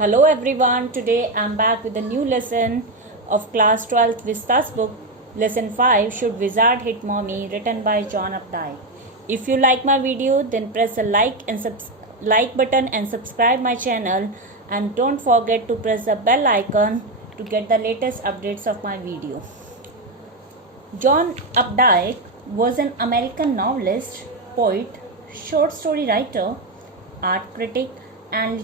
Hello everyone, today I'm back with a new lesson of class 12th Vistas book, lesson 5 Should Wizard Hit Mommy, written by John Updike. If you like my video, then press the like button and subscribe my channel, and don't forget to press the bell icon to get the latest updates of my video. John Updike was an American novelist, poet, short story writer, art critic, and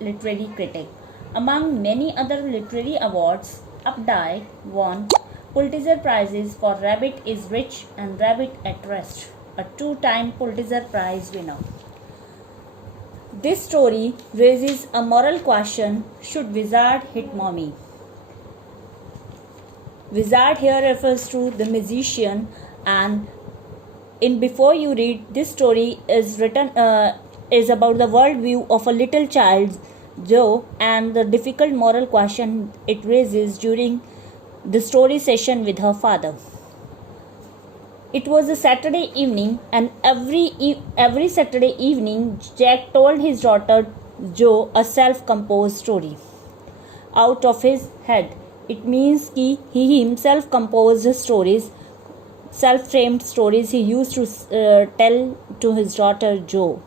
literary critic. Among many other literary awards, Updike won Pulitzer Prizes for Rabbit is Rich and Rabbit at Rest, a two-time Pulitzer Prize winner. This story raises a moral question: should wizard hit mommy? Wizard here refers to the magician, and in before you read, this story is about the worldview of a little child Joe and the difficult moral question it raises during the story session with her father. It was a Saturday evening, and every Saturday evening Jack told his daughter Joe a self-composed story out of his head. It means he himself composed stories, self-framed stories he used to tell to his daughter Joe.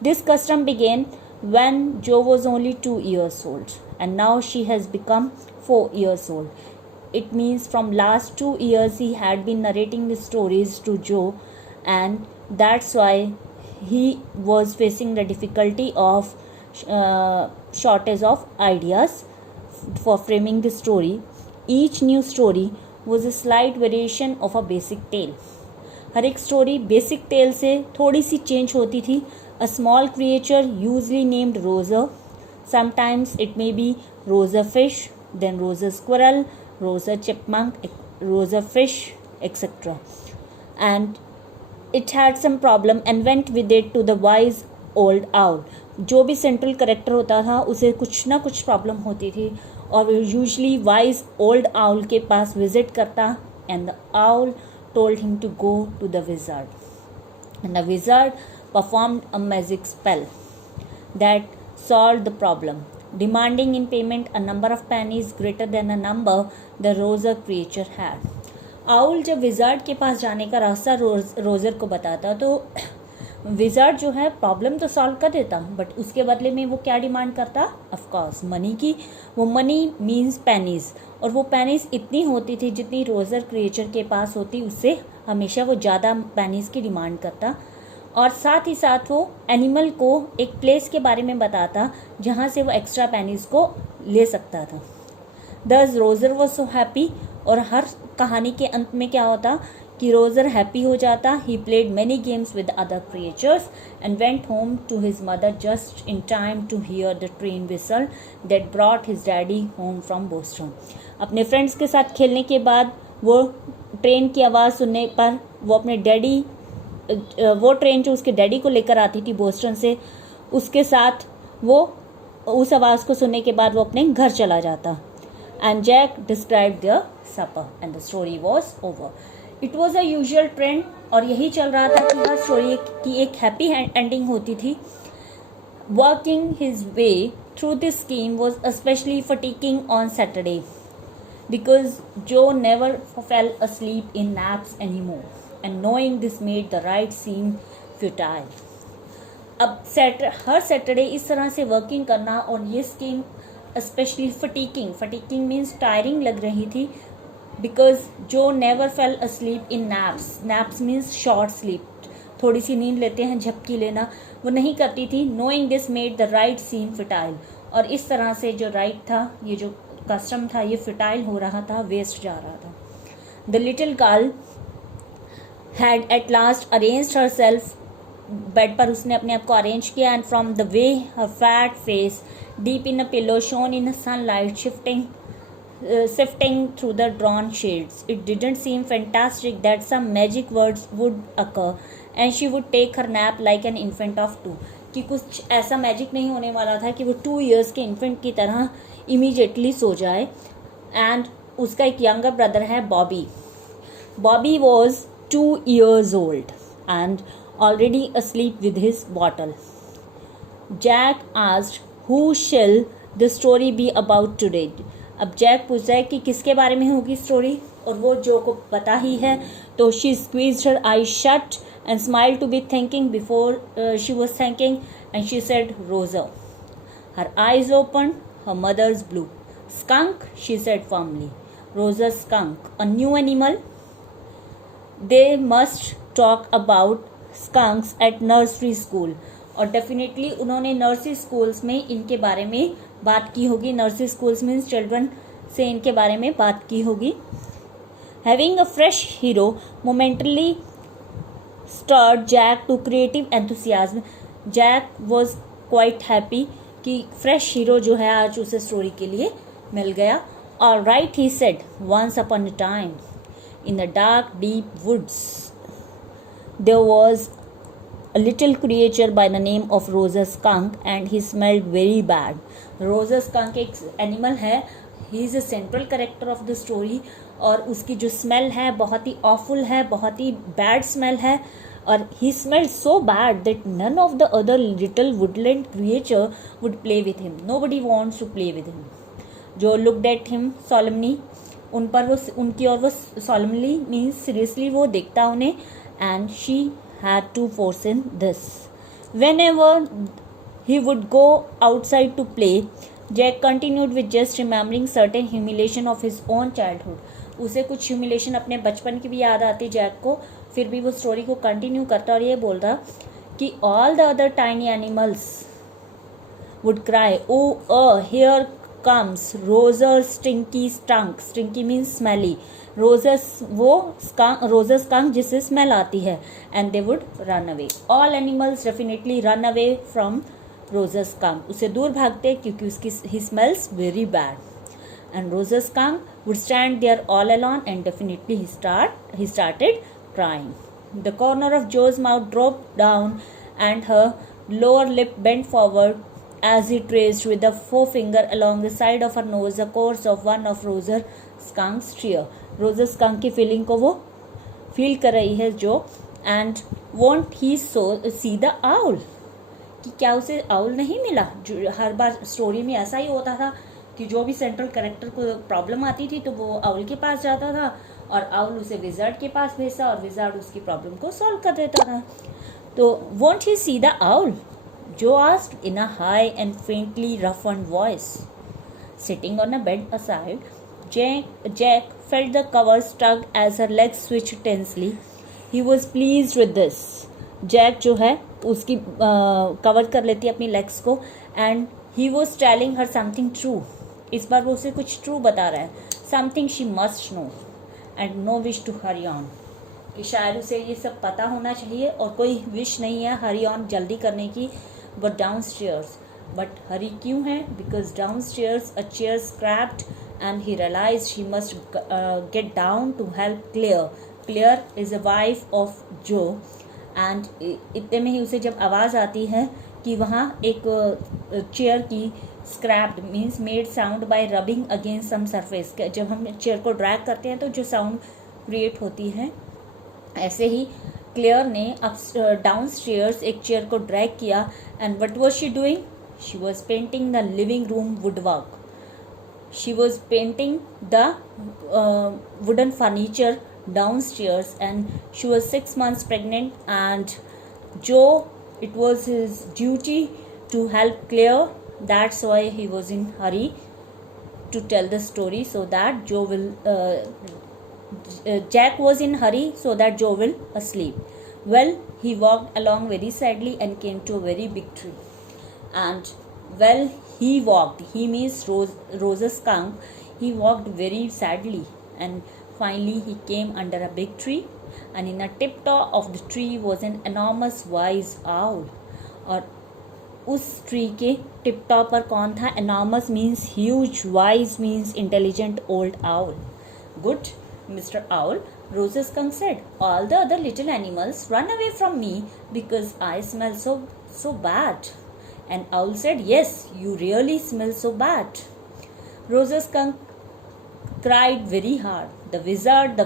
This custom began when Joe was only 2 years old, and now she has become 4 years old. It means from last 2 years he had been narrating the stories to Joe, and that's why he was facing the difficulty of shortage of ideas for framing the story. Each new story was a slight variation of a basic tale. हर एक story basic tell से थोड़ी सी change होती थी. A small creature usually named Rosa. Sometimes it may be Rosa fish, then Rosa squirrel, Rosa chipmunk, Rosa fish, etc. And it had some problem and went with it to the wise old owl. जो भी central character होता था उसे कुछ ना कुछ problem होती थी, और यूजली वाइज ओल्ड आउल के पास विजिट करता, and the owl told him to go to the wizard. And the wizard performed a magic spell that solved the problem, demanding in payment a number of pennies greater than the number the Rosa creature had. Owl जब wizard के पास जाने का रास्ता Roger को बताता, तो wizard जो है प्रॉब्लम तो सॉल्व कर देता, बट उसके बदले में वो क्या डिमांड करता? ऑफ कोर्स मनी की. वो मनी मीन्स पेनीज, और वो पेनीज इतनी होती थी जितनी रोजर क्रिएचर के पास होती, उससे हमेशा वो ज़्यादा पेनीज की डिमांड करता. और साथ ही साथ वो एनिमल को एक प्लेस के बारे में बताता जहाँ से वो एक्स्ट्रा पेनीज को ले सकता था. दस रोजर वॉज सो हैप्पी, और हर कहानी के अंत में क्या होता कि रोजर हैप्पी हो जाता. He played many games with other creatures and went home to his mother just in time to hear the train whistle that brought his daddy home from Boston. अपने फ्रेंड्स के साथ खेलने के बाद वो train की आवाज़ सुनने पर वो ट्रेन जो उसके डैडी को लेकर आती थी बोस्टन से, उसके साथ वो उस आवाज़ को सुनने के बाद वो अपने घर चला जाता. And Jack described their supper and the story was over. It was a usual trend, और यही चल रहा था कि हर स्टोरी की एक हैप्पी एंडिंग होती थी. Working his way through this scheme was especially fatiguing on Saturday because Joe never fell asleep in naps anymore, and knowing this made the ride seem futile. अब हर सैटरडे इस तरह से working करना, और ये scheme specially फटीकिंग means tiring लग रही थी, बिकॉज जो नेवर फेल अस्लीप इन नैप्स मीन्स शॉर्ट स्लीप, थोड़ी सी नींद लेते हैं, झपकी लेना, वो नहीं करती थी. Knowing this made the ride seem futile, और इस तरह से जो राइड था, ये जो कस्टम था, ये फिटाइल हो रहा था, वेस्ट जा रहा था. The little girl had at last arranged her self. Bed पर उसने अपने आप को अरेंज किया, and from the way her fat face deep in a pillow shown in a sunlight sifting through the drawn shades, it didn't seem fantastic that some magic words would occur and she would take her nap like an infant of 2. कि कुछ ऐसा magic नहीं होने वाला था कि वो 2 years के इन्फेंट की तरह इमीडिएटली सो जाए. एंड उसका एक यंगर ब्रदर है Bobby. Bobby was 2 years old and already asleep with his bottle. Jack asked who shall the story be about today. अब जैक पूछता है कि किसके बारे में होगी स्टोरी, और वो जो को पता ही है। तो she squeezed her eye shut and smiled to be thinking before she was thinking and she said Rosa. Her eyes open, her mother's blue. Skunk, she said firmly. Rosa skunk, a new animal? They must talk about skunks at nursery school. और definitely उन्होंने nursery schools में इनके बारे में बात की होगी। Nursery schools means children से इनके बारे में बात की होगी। Having a fresh hero momentarily stirred Jack to creative enthusiasm. Jack was quite happy कि फ्रेश हीरो जो है आज उसे स्टोरी के लिए मिल गया। All right, he said, once upon a time, in the dark, deep woods, there was a little creature by the name of Rosa Skunk, and he smelled very bad. Rosa Skunk एक animal है, he is a central character of the story, और उसकी जो smell है बहुत ही awful है, बहुत ही bad smell है। और he smelled so bad that none of the other little woodland creature would play with him. Nobody wants to play with him. जो looked at him solemnly, उन पर वो उनकी और वो solemnly means seriously वो देखता उन्हें, and she had to foresee this. Whenever he would go outside to play, Jack continued with just remembering certain humiliation of his own childhood. उसे कुछ ह्यूमिलेशन अपने बचपन की भी याद आती जैक को, फिर भी वो स्टोरी को कंटिन्यू करता और ये बोलता कि all the other tiny animals would cry, oh here comes Roger stinky skunk. Stinky means smelly, Rosa's वो रोजर स्कंक जिससे स्मेल आती है, and they would run away. All animals definitely run away from Roger skunk, उससे दूर भागते क्योंकि उसकी ही smells very bad. And Rosa Skunk would stand there all alone, and definitely he started crying. The corner of Joe's mouth dropped down, and her lower lip bent forward as he traced with the forefinger along the side of her nose the course of one of Rosa Skunk's tear. Rosa Skunk की feeling को वो feel कर रही है जो, and won't he see the owl? कि क्या उसे आउल नहीं मिला? जो हर बार स्टोरी में ऐसा ही होता था कि जो भी सेंट्रल कैरेक्टर को प्रॉब्लम आती थी तो वो आउल के पास जाता था, और आउल उसे विजार्ड के पास भेजता और विजार्ड उसकी प्रॉब्लम को सॉल्व कर देता था। तो won't he see the owl? Jo asked in a high and faintly roughened voice. Sitting on a bed aside, Jack felt the covers tug as her legs switched tensely. He was pleased with this. Jack जो है उसकी cover कर लेती है अपनी legs को, and he was telling her something true. इस बार वो उसे कुछ ट्रू बता रहा है, something she must know and no wish to hurry on, कि शायद उसे ये सब पता होना चाहिए और कोई विश नहीं है हरी ऑन जल्दी करने की, but downstairs. But hurry क्यों है? Because downstairs a chair scraped and he realise he must get down to help Claire. Claire is a wife of Jo, and इतने में ही उसे जब आवाज़ आती है कि वहाँ एक चेयर की scraped means made sound by rubbing against some surface. जब हम चेयर को ड्रैग करते हैं तो जो साउंड क्रिएट होती है, ऐसे ही क्लेयर ने अप डाउन स्टेयर्स एक चेयर को ड्रैग किया, and what was she doing? She was painting the living room woodwork. She was painting the wooden furniture downstairs, and she was 6 months pregnant, and Joe, it was his duty to help Claire. That's why he was in hurry to tell the story, so that Joe will Jack was in hurry so that Joe will asleep. Well, he walked along very sadly and came to a very big tree, and well, he walked, he means Rosa Skunk, he walked very sadly, and finally he came under a big tree, and in a tip-top of the tree was an enormous wise owl. और उस tree के tip top पर कौन था? enormous means huge, wise means intelligent old owl. Good, Mr. Owl, Rosa Skunk said, all the other little animals run away from me because I smell so bad. And Owl said, yes, you really smell so bad. Rosa Skunk cried very hard. The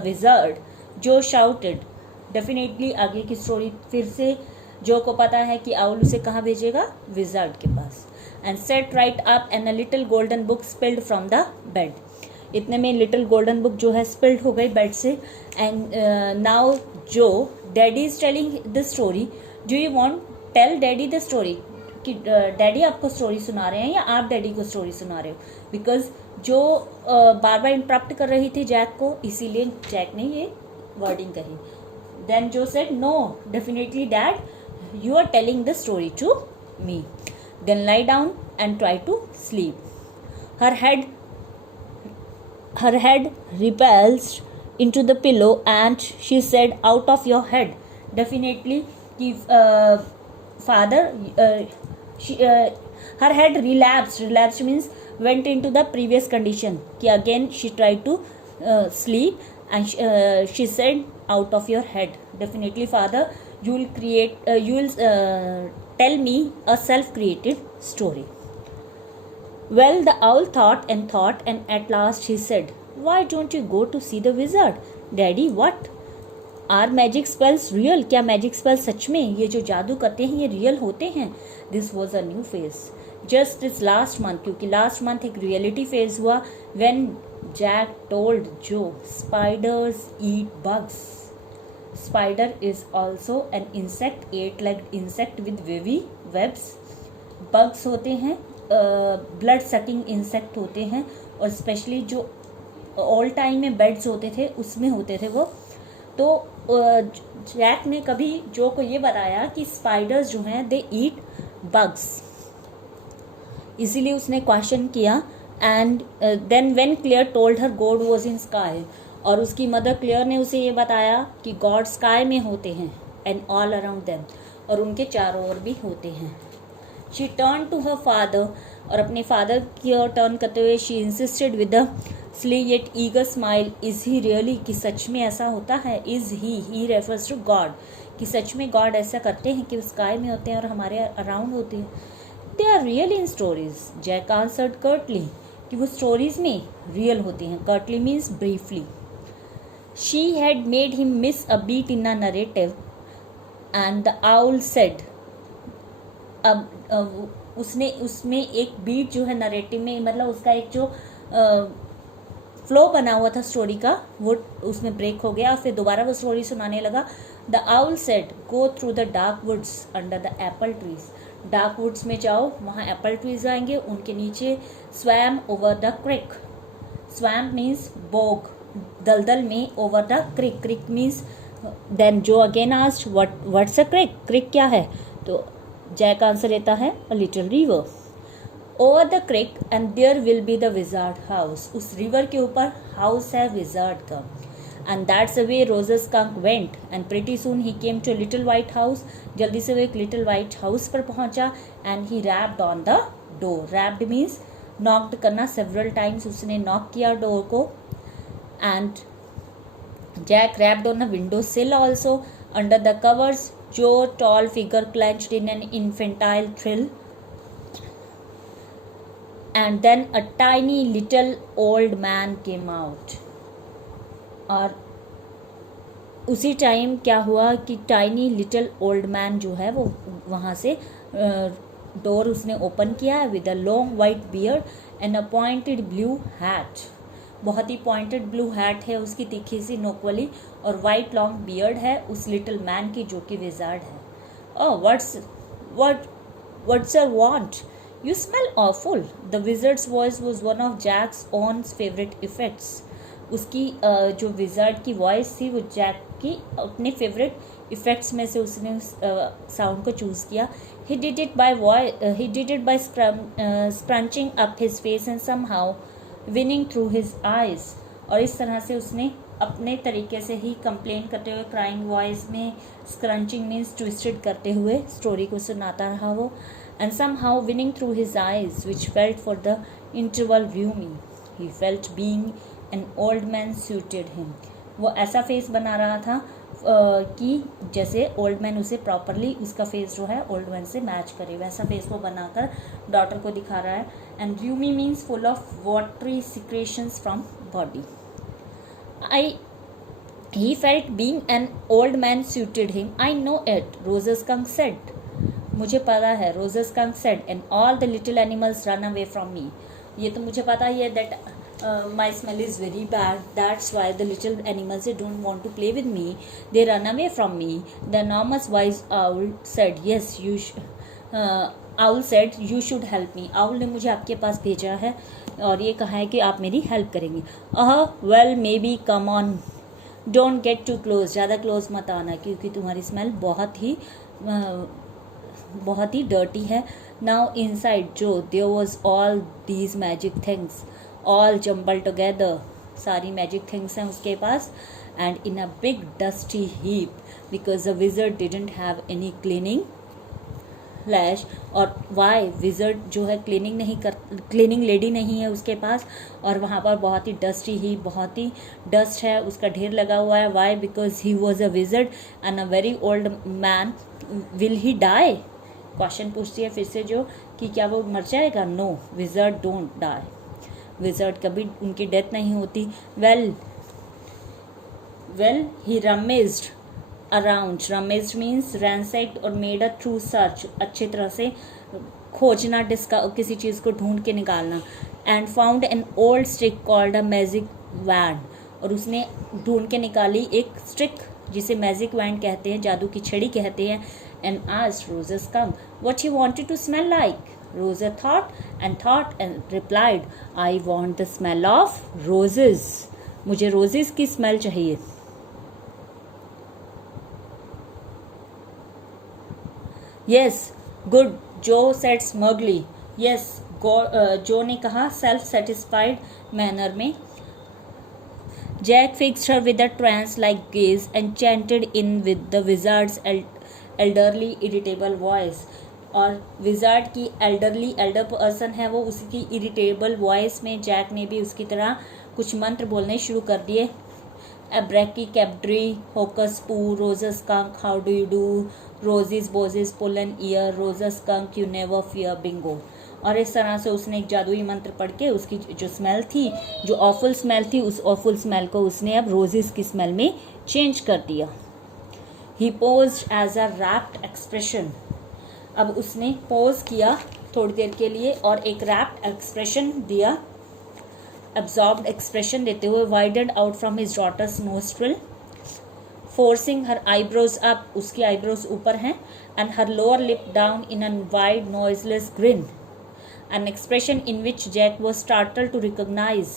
wizard, Joe shouted. Definitely आगे की story फिर से जो को पता है कि owl उसे कहाँ भेजेगा? विजार्ड के पास। and sat right up, and a little golden book spilled from the bed. इतने में लिटिल गोल्डन बुक जो है स्पिल्ड हो गई बेड से. And now Jo daddy is telling the story, do you want tell daddy the story, कि daddy आपको story सुना रहे हैं या आप डैडी को स्टोरी सुना रहे हो. बिकॉज जो बार बार इंटरप्ट कर रही थी जैक को, इसीलिए जैक ने ये वर्डिंग कही. Then Jo said, no definitely dad, you are telling the story to me. Then lie down and try to sleep. Her head repulsed into the pillow and she said, out of your head. Definitely father, her head relapsed means went into the previous condition, कि again she tried to sleep, and she said, out of your head. Definitely father, you will tell me a self-created story. Well, the owl thought, and at last he said, why don't you go to see the wizard? Daddy, what? Are magic spells real? क्या magic spells सच में, ये जो जादू करते हैं ये real होते हैं? This was a new phase. Just this last month, क्योंकि last month एक reality phase हुआ, when Jack told Joe, spiders eat bugs. Spider is also an insect, 8-legged insect with wavy webs. Bugs होते हैं blood sucking insect होते हैं, और specially जो all time में बेड्स होते थे उसमें होते थे वो. तो जैक ने कभी जो को ये बताया कि स्पाइडर्स जो हैं दे ईट बग्स, इसीलिए उसने क्वेश्चन किया. And then when Clare told her God was in sky, और उसकी मदर क्लियर ने उसे ये बताया कि गॉड स्काई में होते हैं, एंड ऑल अराउंड देम, और उनके चारों ओर भी होते हैं. She turn to her father, और अपने फादर की ओर टर्न करते हुए she insisted with the sly yet eager smile, is he really, कि सच में ऐसा होता है. Is he refers to God, कि सच में गॉड ऐसा करते हैं कि वो स्काई में होते हैं और हमारे अराउंड होते हैं. They are real in stories, Jack answered curtly, कि वो स्टोरीज में रियल होती हैं. Curtly means briefly. She had made him miss a beat in a narrative, and the owl said, अब उसने उसमें एक बीट जो है नरेटिव में, मतलब उसका एक जो फ्लो बना हुआ था स्टोरी का, वो उसमें ब्रेक हो गया और फिर दोबारा वो स्टोरी सुनाने लगा. The owl said, go through the dark woods under the apple trees. Dark woods में जाओ, वहाँ एप्पल ट्रीज आएंगे, उनके नीचे. Swamp over the creek, swamp means bog, दलदल में. Over the creek, creek means. Then Jo again asked what's a creek, क्रिक क्या है? तो जैक आंसर देता है a little river. Over the creek and there will be the wizard house, उस river के ऊपर हाउस है विजार्ड का. And that's the way Roger Skunk went, and pretty soon he came to little white house, जल्दी से वो एक little white house पर पहुंचा. And he rapped on the door, rapped means knocked करना. सेवरल टाइम्स उसने knock किया door को. And Jack rapped on a windowsill also. Under the covers, Joe's tall figure clenched in an infantile thrill. And then a tiny little old man came out. और उसी time क्या हुआ कि tiny little old man जो है वो वहाँ से डोर उसने ओपन किया है, with a long white beard and a pointed blue hat. बहुत ही पॉइंटेड ब्लू हैट है उसकी, तीखी सी नोक वाली, और वाइट लॉन्ग बियर्ड है उस लिटिल मैन की जो कि विजार्ड है. Oh what's your want? You smell awful. The wizard's voice was one of Jack's own favourite effects. उसकी जो विजार्ड की वॉइस थी वो जैक की अपने फेवरेट इफेक्ट्स में से उसने उस साउंड को चूज़ किया. He did it by scrunching up his face and somehow whining through his eyes. और इस तरह से उसने अपने तरीके से ही कंप्लेन करते हुए क्राइंग वॉइस में, स्क्रंचिंग मीन्स ट्विस्टेड करते हुए स्टोरी को सुनाता रहा वो. And somehow whining through his eyes which felt for the interval view me. He felt being an old man suited him. वो ऐसा फेस बना रहा था कि जैसे ओल्ड मैन उसे प्रॉपरली, उसका फेस जो है ओल्ड मैन से मैच करे, वैसा फेस वो बनाकर डॉटर को दिखा रहा है. And rheumy means full of watery secretions from body. He felt being an old man suited him. I know it, Rose's skunk said. मुझे पता है, Roger Skunk said, and all the little animals run away from me. ये तो मुझे पता ही है that my smell is very bad, that's why the little animals they don't want to play with me, they run away from me. The enormous wise owl said, yes you owl said you should help me. Owl ने मुझे आपके पास भेजा है और ये कहा है कि आप मेरी हेल्प करेंगे. Well maybe, come on, don't get too close, ज़्यादा क्लोज मत आना क्योंकि तुम्हारी स्मेल बहुत ही डर्टी है. Now inside Jo there was all these magic things, all jumble together, सारी मैजिक थिंग्स हैं उसके पास, and in a big dusty heap because the wizard didn't have any cleaning flash. और वाई, विजर्ड जो है cleaning lady नहीं है उसके पास, और वहाँ पर बहुत ही डस्टी ही, बहुत ही डस्ट है, उसका ढेर लगा हुआ है. Why, because he was a wizard and a very old man. Will he die, question पूछती है फिर से जो कि क्या वो मर जाएगा. No, wizard don't die, wizard कभी उनकी डेथ नहीं होती. Well he rummaged around, rummaged means ransacked और मेड अ ट्रू सर्च, अच्छी तरह से खोजना, किसी चीज़ को ढूंढ के निकालना. And found an old stick called a magic wand, और उसने ढूंढ के निकाली एक स्टिक जिसे मैजिक वैंड कहते हैं, जादू की छड़ी कहते हैं. And asked Roger Skunk what he wanted to smell like. Roger thought and replied, I want the smell of roses, मुझे रोजेस की स्मेल चाहिए. Yes, good, Joe said smugly. Yes, Joe ने कहा सेल्फ सेटिस्फाइड मैनर में. Jack fixed her with a trance-like gaze and chanted in with the wizard's elderly irritable voice. और wizard की Elder person है वो, उसकी इरिटेबल वॉइस में Jack ने भी उसकी तरह कुछ मंत्र बोलने शुरू कर दिए. Abracadabra, hocus poo, Rosa skunk, how do you do, Roses, bozes, pull an ear, Rosa skunk, you never fear, bingo. और इस तरह से उसने एक जादुई मंत्र पढ़ के उसकी जो स्मेल थी, जो ऑफुल स्मेल थी, उस ऑफुल स्मेल को उसने अब रोजेस की स्मेल में चेंज कर दिया. He posed as a rapt expression, अब उसने पोज किया थोड़ी देर के लिए और एक रैप्ड एक्सप्रेशन दिया, absorbed एक्सप्रेशन देते हुए. widened out from his daughter's nostril, forcing her eyebrows up, उसकी eyebrows ऊपर हैं, and her lower lip down in a wide noiseless grin, an expression in which Jack was startled to recognize,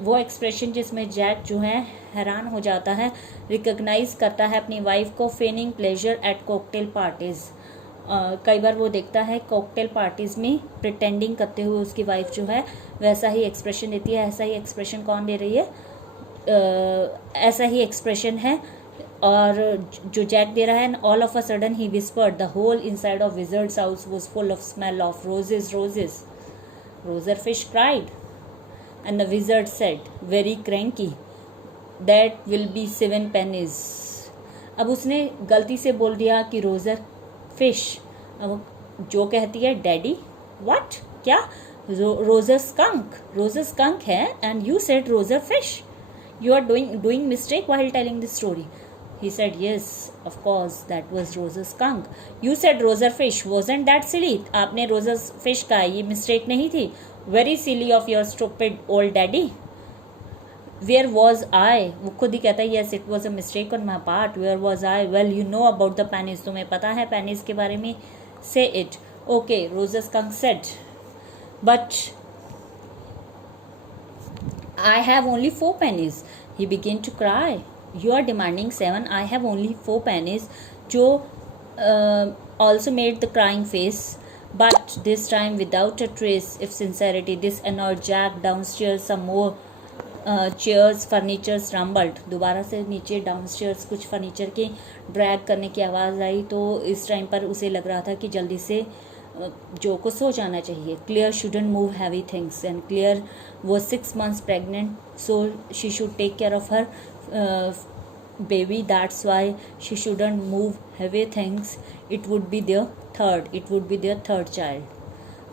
वो expression जिसमें Jack जो है हैरान हो जाता है, रिकग्नाइज करता है अपनी वाइफ को. feigning pleasure at cocktail parties, कई बार वो देखता है कॉकटेल पार्टीज़ में प्रिटेंडिंग करते हुए उसकी वाइफ जो है वैसा ही एक्सप्रेशन देती है. ऐसा ही एक्सप्रेशन कौन दे रही है, ऐसा ही एक्सप्रेशन है और जो जैक दे रहा है. And all of a sudden he whispered, the whole inside of wizard's house was full of smell of roses, roses. Roger fish cried and the wizard said very cranky, that will be 7 pennies. अब उसने गलती से बोल दिया कि Roger fish. अब Jo कहती है डैडी, व्हाट, क्या, रोजर स्कंक है and you said Roger fish, you are doing mistake while telling this story. He said yes of course that was Roger skunk, you said Roger fish, wasn't that silly, आपने Roger fish कहा, ये mistake नहीं थी. Very silly of your stupid old daddy. Where was I? वो खुद ही कहता है yes it was a mistake on my part. Where was I? Well you know about the pennies. तुम्हें पता है pennies के बारे में. Say it. Okay, Rosa Skunk said. But I have only 4 pennies. He began to cry. You are demanding 7. I have only 4 pennies. Joe also made the crying face, but this time without a trace of sincerity. This annoyed Jack. Downstairs some more chairs furnitures rumbled, दोबारा से नीचे downstairs कुछ furniture के drag करने की आवाज़ आई. तो इस टाइम पर उसे लग रहा था कि जल्दी से जो को सो जाना चाहिए. Clare shouldn't move heavy things and Clare वो 6 months pregnant, so she should take care of her baby, that's why she shouldn't move heavy things. It would be their third child.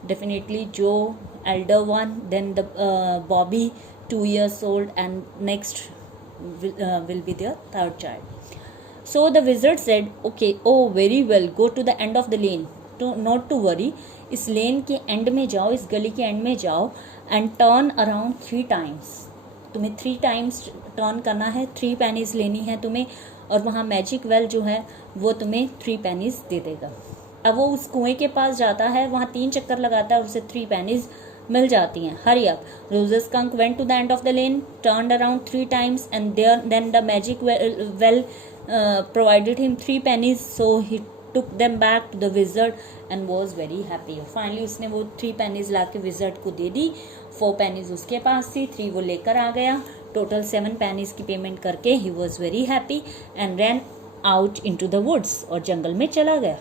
Definitely Jo elder one, then the Bobby 2 years old, and next will be their third child. So the wizard said, okay, oh very well, go to the end of the lane. Not to worry, इस lane के and में जाओ, इस गली के and में जाओ and turn around 3 times. तुम्हें 3 टाइम्स टर्न करना है, 3 पेनीज लेनी है तुम्हें, और वहाँ मैजिक वेल जो है वो तुम्हें 3 पेनीज दे देगा। अब वो उस कुएं के पास जाता है, वहाँ 3 चक्कर लगाता है और उसे 3 पेनीज मिल जाती हैं। Hurry up, Roger skunk went to the end of the lane, turned around 3 times and then the magic well provided him 3 pennies, so he took them back to the wizard and was very happy. और finally उसने वो 3 pennies लाके wizard को दे दी। 4 pennies उसके पास थी, 3 वो लेकर आ गया। टोटल 7 pennies की पेमेंट करके he was very happy and ran out into the woods, और जंगल में चला गया।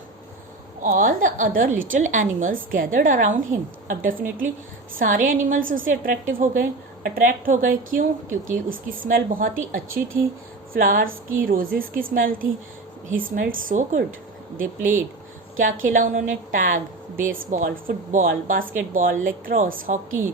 All the other little animals gathered around him. अब डेफिनेटली सारे एनिमल्स उसे अट्रैक्ट हो गए। क्यों? क्योंकि उसकी स्मेल बहुत ही अच्छी थी, फ्लावर्स की, रोजेस की स्मेल थी। He smelled so good. They played, क्या खेला उन्होंने? Tag, baseball, football, basketball, lacrosse, hockey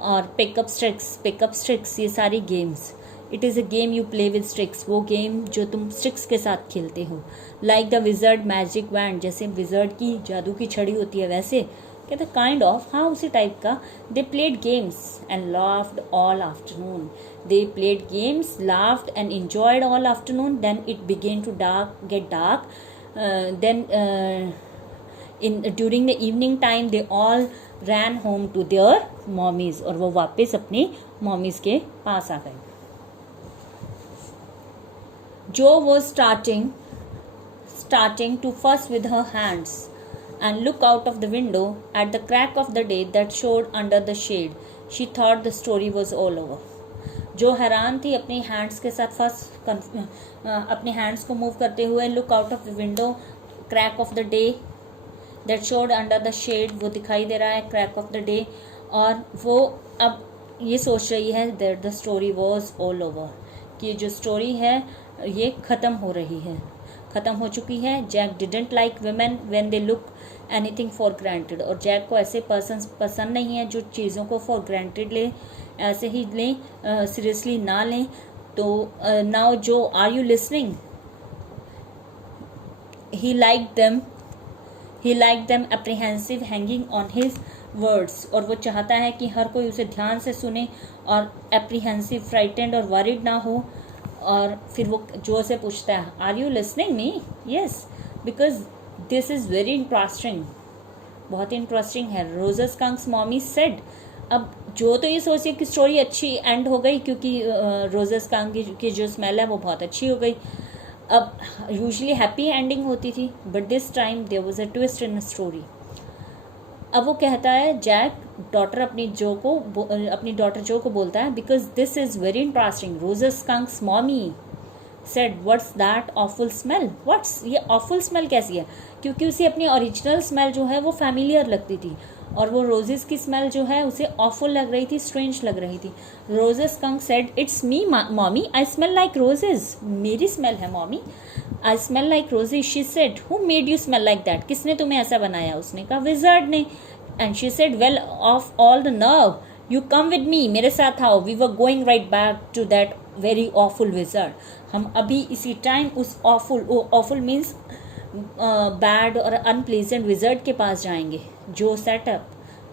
और पिकअप स्टिक्स, ये सारी games. It is a game you play with sticks, वो गेम जो तुम स्टिक्स के साथ खेलते हो। Like the wizard magic wand, जैसे विजर्ड की जादू की छड़ी होती है वैसे। कहते काइंड ऑफ, हाँ उसी टाइप का। They played games and laughed all afternoon. They played games, laughed and enjoyed all afternoon. Then it began to get dark. During the evening time they all ran home to their mommies, और वो वापस अपनी mommies के पास आ गए। Jo was starting to fuss with her hands and look out of the window at the crack of the day that showed under the shade. She thought the story was all over. जो हैरान थी अपनी hands के साथ अपने hands को move करते हुए, look out of the window, crack of the day that showed under the shade, वो दिखाई दे रहा है क्रैक ऑफ द डे, और वो अब ये सोच रही है that the story was all over, कि जो स्टोरी है ये ख़त्म हो चुकी है। Jack didn't like women when they look anything for granted, और जैक को ऐसे पर्सन्स पसंद नहीं है जो चीज़ों को फॉर ग्रांटेड ले, ऐसे ही लें, सीरियसली ना लें। तो now Jo, are you listening? He like them apprehensive hanging on his words, और वो चाहता है कि हर कोई उसे ध्यान से सुने और अप्रीहेंसिव, फ्राइटेंड और वरीड ना हो। और फिर वो जो से पूछता है, are you listening me? Yes, because this is very interesting, बहुत ही इंटरेस्टिंग है। रोजेस कंक्स मॉमी सेड, अब जो तो ये सोचिए कि स्टोरी अच्छी एंड हो गई, क्योंकि रोजेस कंक की जो स्मेल है वो बहुत अच्छी हो गई। अब यूजुअली हैप्पी एंडिंग होती थी, but this time there was a twist in the story. अब वो कहता है, जैक अपनी डॉटर जो को बोलता है, because this is very interesting. Roger कंक्स mommy said, what's that awful smell? ये ऑफुल स्मेल कैसी है? क्योंकि उसे अपनी ओरिजिनल स्मेल जो है वो फैमिलियर लगती थी, और वो रोजेस की स्मेल जो है उसे ऑफुल लग रही थी, स्ट्रेंज लग रही थी। Roger skunk said, it's me mommy, I smell like roses, मेरी स्मेल है mommy, I smell like roses. She said, who made you smell like that? किसने तुम्हें ऐसा बनाया? उसने कहा, विजर्ड ने। And she said, well of all the nerve, you come with me, मेरे साथ आओ। We were going right back to that very awful wizard, हम अभी इसी टाइम उस ऑफुल मीन्स बैड और अनप्लीजेंट विजर्ड के पास जाएंगे। जो सेटअप,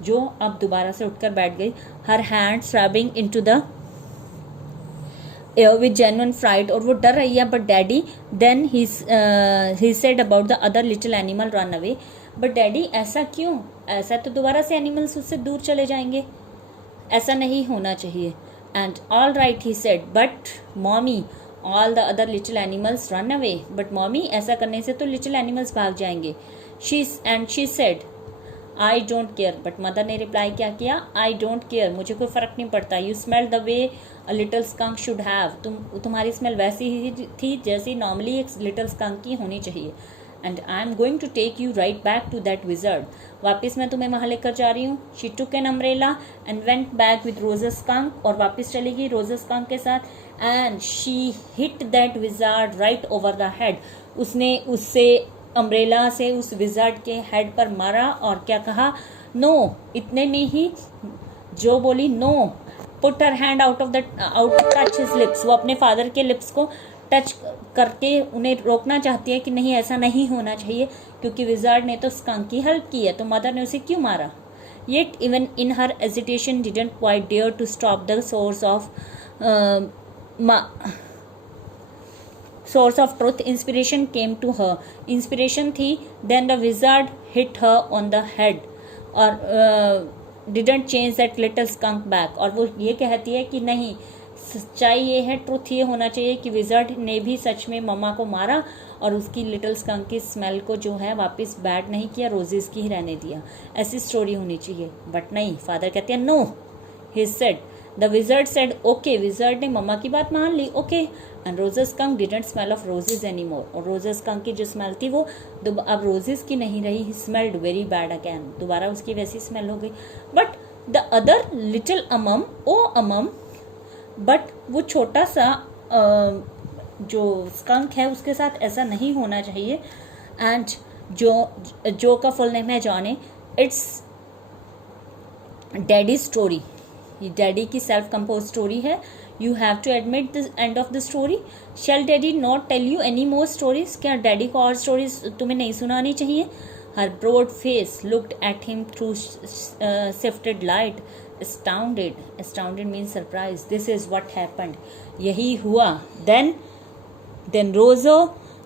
जो अब दोबारा से उठकर बैठ गई, her hands rubbing into the air with genuine fright, और वो डर रही है। But daddy, then he said about the other little animal run away, but daddy ऐसा क्यों? ऐसा तो दोबारा से एनिमल्स उससे दूर चले जाएंगे, ऐसा नहीं होना चाहिए। And all right he said, but mommy all the other little animals run away, but mommy ऐसा करने से तो लिटिल एनिमल्स भाग जाएंगे। She said, I don't care, but mother ने रिप्लाई क्या किया? आई डोंट केयर, मुझे कोई फर्क नहीं पड़ता। You smell the way a little skunk should have, तुम्हारी स्मेल वैसी ही थी जैसी नॉर्मली एक लिटिल स्कंक की होनी चाहिए। And I am going to take you right back to that wizard, वापस मैं तुम्हें वहाँ लेकर जा रही हूँ। She took an umbrella and went back with Roger's Skunk, और वापस चली गई रोजेस स्कंक के साथ। And she hit that wizard right over the head, उसने उससे अम्ब्रेला से उस विजर्ड के हेड पर मारा, और क्या कहा? नो, इतने में ही जो बोली, no, put her hand out touch his lips, वो अपने फादर के लिप्स को टच करके उन्हें रोकना चाहती है कि नहीं ऐसा नहीं होना चाहिए, क्योंकि विजार्ड ने तो स्कंक की हेल्प की है, तो मदर ने उसे क्यों मारा। Yet even in her agitation didn't quite dare to stop the source of truth. Inspiration came to her. Inspiration थी. Then the wizard hit her on the head और didn't change that little skunk back. और वो ये कहती है कि नहीं, सच्चाई ये है, ट्रुथ ये होना चाहिए कि विजर्ड ने भी सच में मम्मा को मारा और उसकी लिटिल स्कंक की स्मेल को जो है वापस बैड नहीं किया, रोजेस की ही रहने दिया। ऐसी स्टोरी होनी चाहिए। बट नहीं, फादर कहते हैं no, he said. The wizard said okay. Wizard ने मम्मा की बात मान ली, okay. And Roger skunk didn't smell of roses any more. और रोजेस स्कंक की जो स्मेल थी वो अब रोजेस की नहीं रही। He smelled very bad again. दोबारा उसकी वैसी स्मेल हो गई। But the other little um, oh um, but वो छोटा सा जो स्कंक है उसके साथ ऐसा नहीं होना चाहिए। एंड जो का फुल नेम है जॉनी, इट्स डैडी स्टोरी। ये डैडी की सेल्फ कंपोज स्टोरी है। You have to admit the end of the story. Shall daddy not tell you any more stories. क्या डैडी को और स्टोरीज तुम्हें नहीं सुनानी चाहिए। Her broad face looked at him through sifted light. Astounded means surprised. This is what happened. यही हुआ. Then Rozo,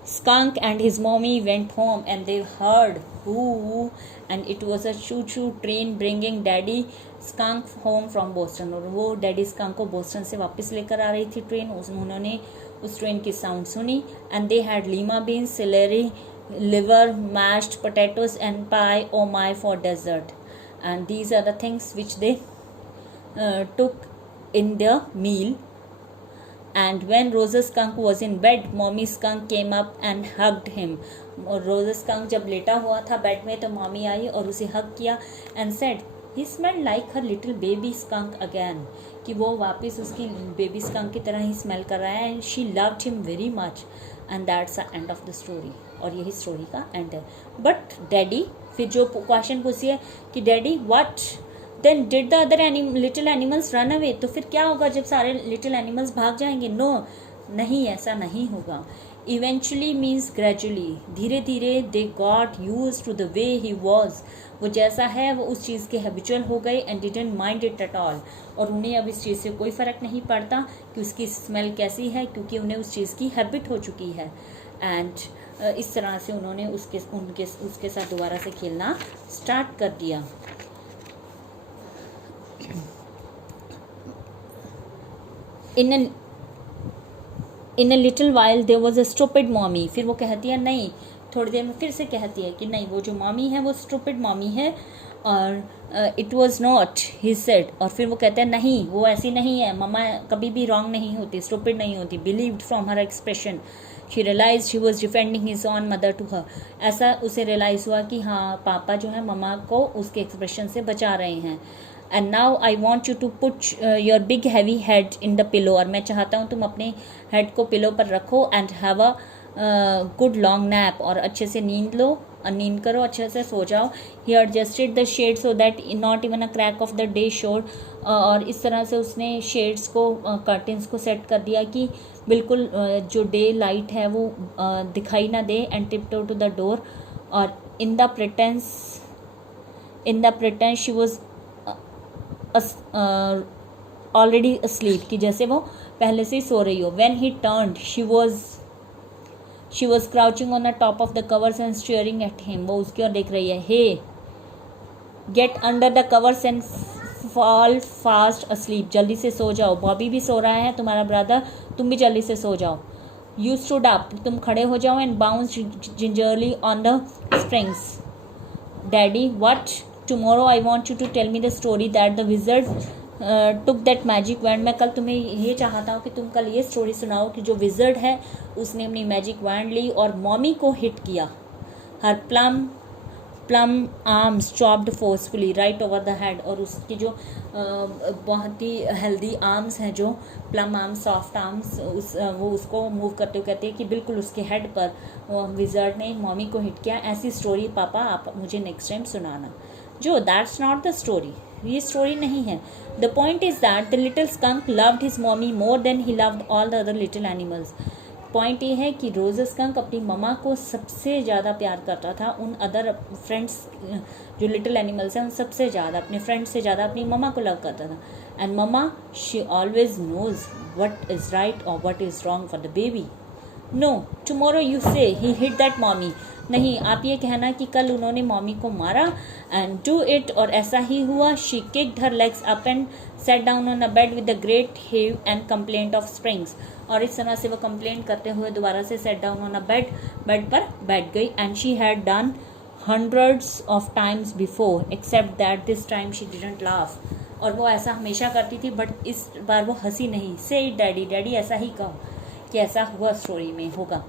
Skunk and his mommy went home and they heard who, and it was a choo-choo train bringing Daddy Skunk home from Boston. और वो Daddy Skunk को Boston से वापस लेकर आ रही थी ट्रेन। उन्होंने उस ट्रेन की साउंड सुनी। And they had lima beans, celery, liver, mashed potatoes and pie, oh my, for dessert. And these are the things which they took in their meal. And when Rosa Skunk was in bed, Mommy Skunk came up and hugged him. और Rosa Skunk जब लेटा हुआ था bed में तो mummy आई और उसे हग किया and said he smelled like her little baby skunk again. कि वो वापस उसकी बेबी स्कंक की तरह ही स्मेल कर रहा है। and she loved him very much. and that's the end of the story. और यही स्टोरी का एंड है। बट डैडी, फिर जो क्वेश्चन पूछी है कि daddy what then did the other little animals run away. तो फिर क्या होगा जब सारे लिटिल एनिमल्स भाग जाएंगे। नो, नहीं, ऐसा नहीं होगा। इवेंचुअली मीन्स ग्रेजुअली, धीरे धीरे they got use to the way he was. वो जैसा है वो उस चीज़ के हैबिचुअल हो गए and didn't mind it at all. और उन्हें अब इस चीज़ से कोई फ़र्क नहीं पड़ता कि उसकी स्मेल कैसी है, क्योंकि उन्हें उस चीज़ की हैबिट हो चुकी है। एंड इस तरह से उन्होंने उसके साथ दोबारा से खेलना स्टार्ट कर दिया। In a little while there was a stupid mommy. फिर वो कहती है नहीं, थोड़ी देर में फिर से कहती है कि नहीं, वो जो मॉमी है वो स्टूपिड मॉमी है। और it was not, he said. और फिर वो कहते हैं नहीं, वो ऐसी नहीं है, मम्मा कभी भी रॉन्ग नहीं होती, स्टूपिड नहीं होती। Believed from her expression she realize she was defending his own mother to her. ऐसा उसे रियलाइज हुआ कि हाँ, पापा जो है मम्मा को उसके एक्सप्रेशन से बचा रहे हैं। And now I want you to put your big heavy head in the pillow. और मैं चाहता हूँ तुम अपने हेड को पिलो पर रखो and have a good long nap. और अच्छे से नींद लो और नींद करो, अच्छे से सो जाओ। He adjusted the shade so that not even a crack of the day showed. और इस तरह से उसने शेड्स को, कर्टन्स को सेट कर दिया कि बिल्कुल जो डे लाइट है वो दिखाई ना दे। And tiptoe to the door. और in the pretence she was already asleep, कि जैसे वो पहले से ही सो रही हो। When he turned she was crouching on the top of the covers and staring at him. वो उसकी ओर देख रही है। Hey get under the covers and fall fast asleep. जल्दी से सो जाओ, बॉबी भी सो रहा है तुम्हारा ब्रदर, तुम भी जल्दी से सो जाओ। यू स्टूड अप, तुम खड़े हो जाओ। And bounce gingerly on the springs. Daddy what tomorrow I want you to tell me the story that the wizard took that magic wand. मैं कल तुम्हें ये चाहता हूँ कि तुम कल ये स्टोरी सुनाओ कि जो विजर्ड है उसने अपनी मैजिक वैंड ली और मॉमी को हिट किया। Her plump arms chopped forcefully right over the head. और उसकी जो बहुत ही हेल्दी आर्म्स हैं, जो प्लम आर्म्स, सॉफ्ट आर्म्स, वो उसको मूव करते हुए कहते हैं कि बिल्कुल उसके हेड पर विजर्ड ने मॉमी को हिट किया। ऐसी स्टोरी पापा आप मुझे नेक्स्ट टाइम सुनाना। Jo that's not the story, ये स्टोरी नहीं है। The point is that the little skunk loved his mommy more than he loved all the other little animals. Point ये है कि रोज स्कंक अपनी ममा को सबसे ज़्यादा प्यार करता था, उन अदर फ्रेंड्स जो लिटिल एनिमल्स हैं उन सबसे ज़्यादा, अपने फ्रेंड्स से ज़्यादा अपनी ममा को लव करता था. And mama she always knows what is right और what is wrong for the baby. No tomorrow you say he hit that mommy. नहीं, आप ये कहना कि कल उन्होंने मॉमी को मारा. एंड डू इट, और ऐसा ही हुआ. She kicked her legs up and set down on a bed with the great have and complaint of springs. और इस तरह से वो कंप्लेंट करते हुए दोबारा से set down on a bed पर बैठ गई. And she had done hundreds of times before except that this time she didn't laugh. और वो ऐसा हमेशा करती थी बट इस बार वो हंसी नहीं. से इट डैडी, डैडी ऐसा ही कहो कि ऐसा हुआ स्टोरी में होगा.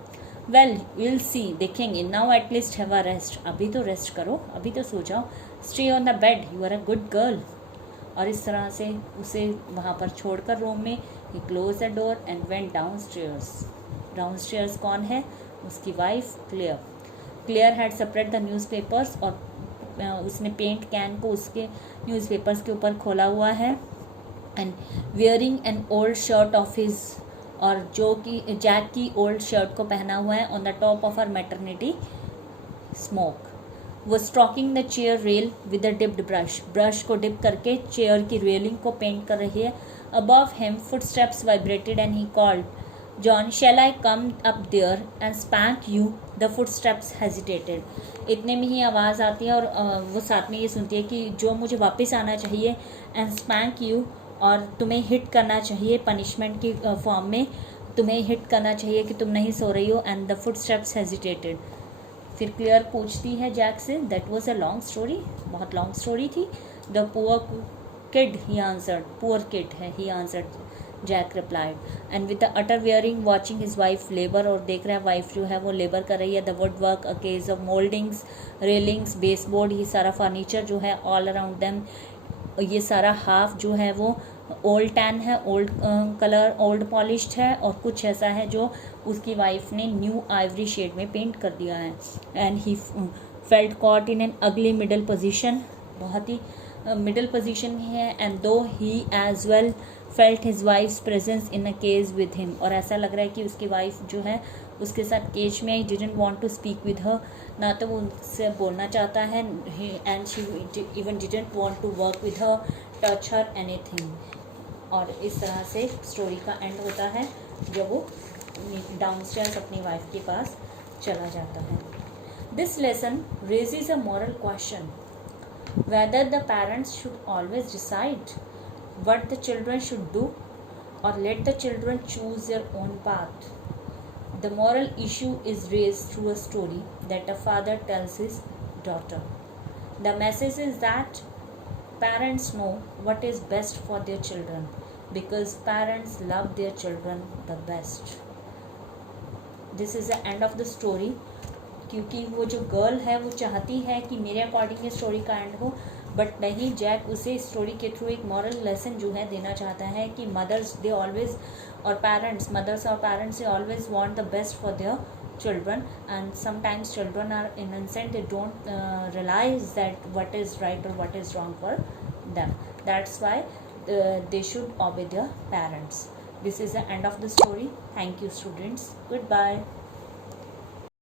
वेल विल सी, देखेंगे. Now at least have a rest, अभी तो रेस्ट करो, अभी तो सो जाओ. Stay on the bed, you are a good girl. और इस तरह से उसे वहाँ पर छोड़कर रूम में ही close the door and went downstairs. Downstairs कौन है? उसकी wife Claire. Claire had separate the newspapers, और उसने पेंट कैन को उसके न्यूज़पेपर्स के ऊपर खोला हुआ है. And wearing an old shirt of his, और जो कि जैक की ओल्ड शर्ट को पहना हुआ है. On the top of her maternity smock. वो stroking the chair rail with a dipped brush, brush को डिप करके चेयर की रेलिंग को पेंट कर रही है. Above him footsteps vibrated and he called, John shall I come up there and spank you. The footsteps hesitated. इतने में ही आवाज़ आती है और वो साथ में ये सुनती है कि जो मुझे वापस आना चाहिए, एंड स्पैंक यू, और तुम्हें हिट करना चाहिए पनिशमेंट की फॉर्म में, तुम्हें हिट करना चाहिए कि तुम नहीं सो रही हो. And the footsteps hesitated. फिर क्लियर पूछती है जैक से, that was a long story, बहुत लॉन्ग स्टोरी थी. The poor kid he answered, poor kid है he answered, Jack replied. And with the utter wearing watching his wife labour, और देख रहा है वाइफ जो है वो लेबर कर रही है. The wood work, a case of mouldings, railings, baseboard, ये सारा फर्नीचर जो है ऑल अराउंड देम. ये सारा हाफ जो है वो ओल्ड टैन है, ओल्ड कलर, ओल्ड पॉलिश्ड है, और कुछ ऐसा है जो उसकी वाइफ ने न्यू आइवरी शेड में पेंट कर दिया है. And he felt caught in an ugly middle position, बहुत ही मिडल पोजीशन में है. And though he as well felt his wife's presence in a cage with him, और ऐसा लग रहा है कि उसकी वाइफ जो है उसके साथ केज में. He didn't want to speak with her, ना तो वो उससे बोलना चाहता है, and she even didn't want to work with her, touch her, anything. और इस तरह से स्टोरी का एंड होता है जब वो डाउनस्टेयर्स अपनी वाइफ के पास चला जाता है. This lesson raises a moral question, whether the parents should always decide what the children should do or let the children choose their own path. The moral issue is raised through a story that a father tells his daughter. The message is that parents know what is best for their children because parents love their children the best. This is the end of the story. क्योंकि वो जो girl है वो चाहती है कि मेरे according ये स्टोरी का एंड हो, बट नहीं, जैक उसे स्टोरी के थ्रू एक मॉरल लेसन जो है देना चाहता है कि मदर्स दे ऑलवेज, और पेरेंट्स, मदर्स और parents they always want the best for their children, and sometimes children are innocent, they don't realize that what is right or what is wrong for them. That's why they should obey their parents. This is the end of the story. Thank you students. Goodbye.